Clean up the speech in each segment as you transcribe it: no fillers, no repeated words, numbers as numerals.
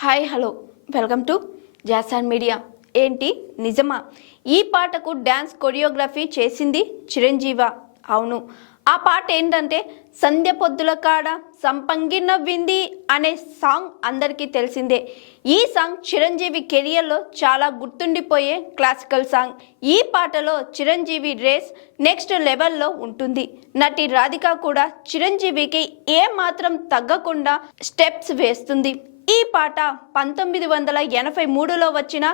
Hi hello welcome to జాసాన్ media. ఏంటి నిజమా? ఈ పాటకు డ్యాన్స్ కొరియోగ్రఫీ చేసింది చిరంజీవా? అవును. ఆ పాట ఏంటంటే సంధ్య పొద్దుల కాడ సంపంగి నవ్వింది అనే సాంగ్ అందరికీ తెలిసిందే. ఈ సాంగ్ చిరంజీవి కెరియర్లో చాలా గుర్తుండిపోయే క్లాసికల్ సాంగ్. ఈ పాటలో చిరంజీవి రేస్ నెక్స్ట్ లెవెల్లో ఉంటుంది. నటి రాధిక కూడా చిరంజీవికి ఏ మాత్రం తగ్గకుండా స్టెప్స్ వేస్తుంది. ఈ పాట 1983లో వచ్చిన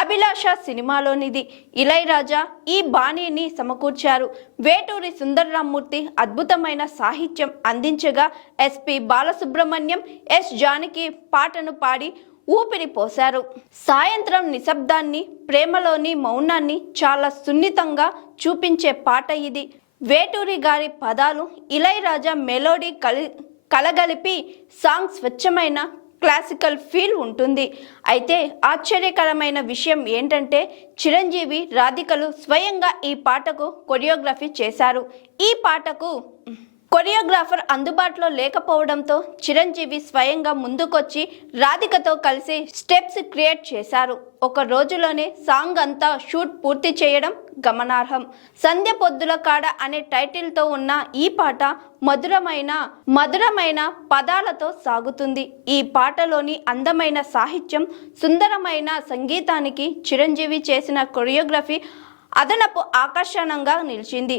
అభిలాష సినిమాలోనిది. ఇళయరాజా ఈ బాణీని సమకూర్చారు. వేటూరి సుందరరామ్మూర్తి అద్భుతమైన సాహిత్యం అందించగా ఎస్పి బాలసుబ్రహ్మణ్యం, ఎస్ జానకి పాటను పాడి ఊపిరి పోశారు. సాయంత్రం నిశ్శబ్దాన్ని, ప్రేమలోని మౌనాన్ని చాలా సున్నితంగా చూపించే పాట ఇది. వేటూరి గారి పదాలు, ఇళయరాజా మెలోడీ కలగలిపి సాంగ్ స్వచ్ఛమైన క్లాసికల్ ఫీల్ ఉంటుంది. అయితే ఆశ్చర్యకరమైన విషయం ఏంటంటే చిరంజీవి, రాధికలు స్వయంగా ఈ పాటకు కొరియోగ్రఫీ చేశారు. ఈ పాటకు కొరియోగ్రాఫర్ అందుబాటులో లేకపోవడంతో చిరంజీవి స్వయంగా ముందుకొచ్చి రాధికతో కలిసి స్టెప్స్ క్రియేట్ చేశారు. ఒక రోజులోనే సాంగ్ అంతా షూట్ పూర్తి చేయడం గమనార్హం. సంధ్య పొద్దుల కాడ అనే టైటిల్తో ఉన్న ఈ పాట మధురమైన పదాలతో సాగుతుంది. ఈ పాటలోని అందమైన సాహిత్యం, సుందరమైన సంగీతానికి చిరంజీవి చేసిన కొరియోగ్రఫీ అదనపు ఆకర్షణంగా నిలిచింది.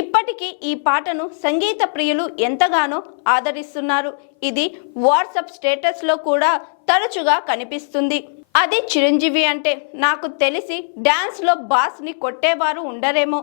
ఇప్పటికీ ఈ పాటను సంగీత ప్రియులు ఎంతగానో ఆదరిస్తున్నారు. ఇది వాట్సాప్ స్టేటస్లో కూడా తరచుగా కనిపిస్తుంది. అది చిరంజీవి అంటే నాకు తెలిసి డ్యాన్స్లో బాస్ని కొట్టేవారు ఉండరేమో.